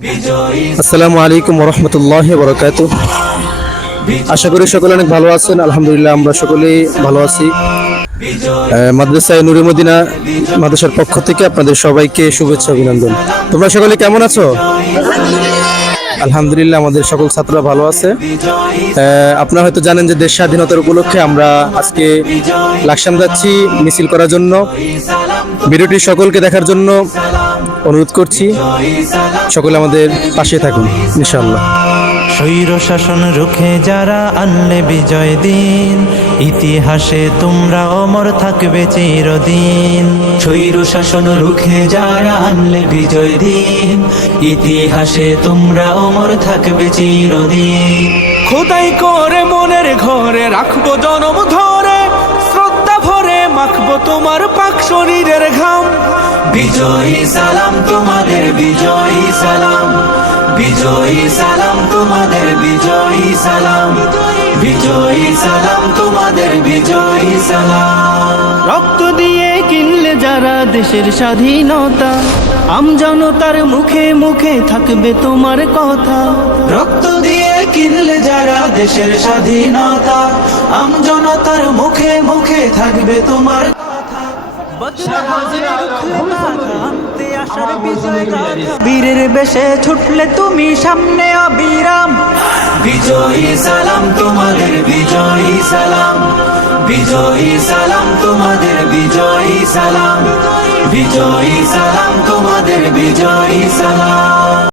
আসসালামু আলাইকুম ওয়া রাহমাতুল্লাহি ওয়া বারাকাতুহু। আশা করি সকলে অনেক ভালো আছেন। আলহামদুলিল্লাহ আমরা সকলেই ভালো আছি। মাদ্রাসায়ে নূরে মদিনা মাদ্রাসার পক্ষ থেকে আপনাদের সবাইকে শুভেচ্ছা অভিনন্দন। তোমরা সকলে কেমন আছো? আলহামদুলিল্লাহ আমাদের সকল ছাত্ররা ভালো আছে। আপনারা হয়তো জানেন যে দেশ স্বাধীনতার উপলক্ষে আমরা আজকে লাকসাম যাচ্ছি মিছিল করার জন্য। ভিডিওটি সকলকে দেখার জন্য অনুরোধ করছি, সকলে আমাদের পাশে থাকুন ইনশাআল্লাহ। স্বৈর শাসন রুখে যারা আনলে বিজয় দিন, ইতিহাসে তোমরা অমর থাকবে চিরদিন। স্বৈর শাসন রুখে যারা আনলে বিজয় দিন, ইতিহাসে তোমরা অমর থাকবে চিরদিন। খোদাই করে মনের ঘরে রাখবো জনম ধরে, শ্রদ্ধা ভরে মাখবো তোমার পাক শরীরের ঘাম। বিজয়ী সালাম তোমাদের, বিজয়ী সালাম, বিজয়ী সালাম তোমাদের, বিজয়ী সালাম, বিজয়ী সালাম তোমাদের, বিজয়ী সালাম। রক্ত দিয়ে কিনলে যারা দেশের স্বাধীনতা, আমজনতার মুখে মুখে থাকবে তোমার কথা। রক্ত দিয়ে কিনলে যারা দেশের স্বাধীনতা, আমজনতার মুখে মুখে থাকবে তোমার। বীরের বেশে ছুটলে তুমি সামনে অবিরাম। বিজয়ী সালাম তোমাদের, বিজয়ী সালাম, বিজয়ী সালাম তোমাদের, বিজয়ী সালাম, বিজয়ী সালাম তোমাদের, বিজয়ী সালাম।